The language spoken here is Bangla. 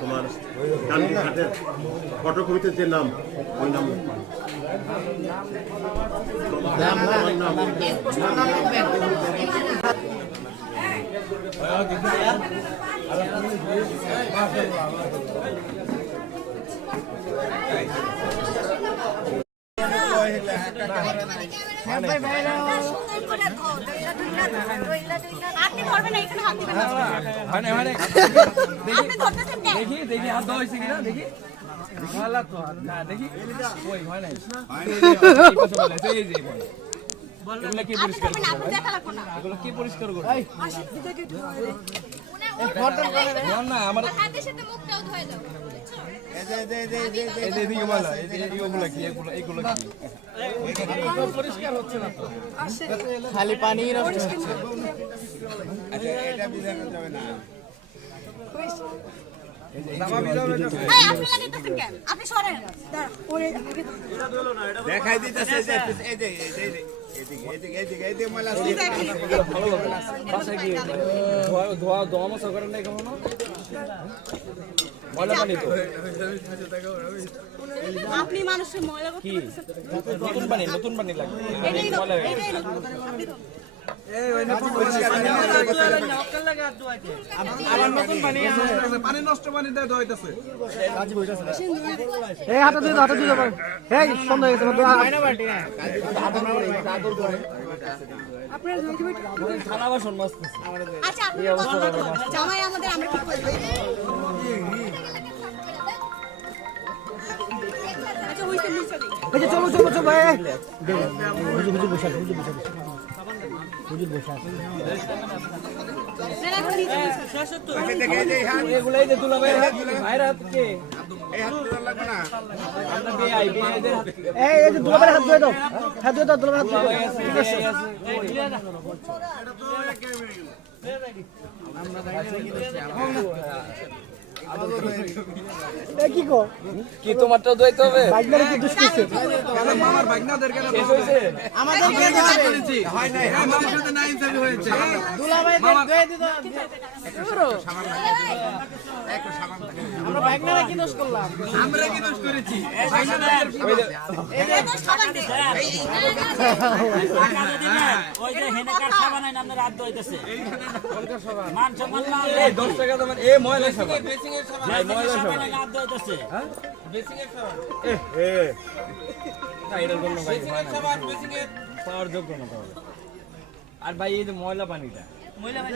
তোমার গান্ধী ঘাটের পটকবিতে যে নাম ওই নাম আপনি ধরবেন না, এখানে হাত দিবেন না। আপনি ধরতেছেন কেন? দেখি হাত দেওয়া হয়েছে কিনা দেখি দেখি ওই হয় নাই এগুলো কি আপনি ধরবেন না, আপনি দেখা লাগবো না। এগুলো কি পরিষ্কার করবে না, আমার হাতের সাথে মুখটাও ধুয়ে দাও। খালি পানি নষ্ট হচ্ছে। আপনি লাগাইতেছেন কেন? আপনি সরেন। দেখাই দিতেছে ধোয়া মশা করেন নাই কখনো ময়লা পানি তো আপনি মানুষের ময়লা করতে কি পারতেছেন। নতুন পানি লাগবে এটাই নতুন, এটাই নতুন। আপনি ধরুন। পানি নষ্ট পানি দেয় ধোয়াইতেছে এই হাতে দিয়ে দাও, হাতে দিয়ে দাও। এই সন্ধ্যা হয়ে গেছে থালা বাসন মাছ আচ্ছা, আপনি জামাই আমাদের, আমরা কি করব? আচ্ছা, ওইটা নিচে দিই। এই যে চলো চলো চলো হুজুর বসা না, না, আপনি নিচে দিন। এগুলাই যে তুলা ভাইয়ের হাত কে এই হাত ধরা লাগবে না আমরা দিয়ে আই বিয়েদের হাত এই যে দুলাবের হাত ধুয়ে দাও, হাত ধুয়ে দাও, দুলাবের হাত ধুয়ে দাও। ঠিক আছে এই কি গো, কি তোমারটা দইতে হবে বাইকদারে কি দুষ্ট করছে? মামার ভাগনাদের কেন শেষ হয়েছে আমাদের কে যাবে? হয় নাই মামার সাথে না ইনসাফি হয়েছে দুলাভাই ধুয়ে দিত। আমরা বাইকদারে কি দোষ করলাম? আমরা কি দোষ করেছি এটা সমান দিন। ওই যে হেনেকার সাবান আইন আপনার রাত দইতেছে মান সম্মান না এই 10 টাকা দাম এ ময়লা সাবান ময়লা সাবান রাত দইতেছে না এটার জন্য ভাই পাওয়ার যোগ্য না তাহলে আর ভাই এই যে ময়লা পানিটা মহিলা ভাই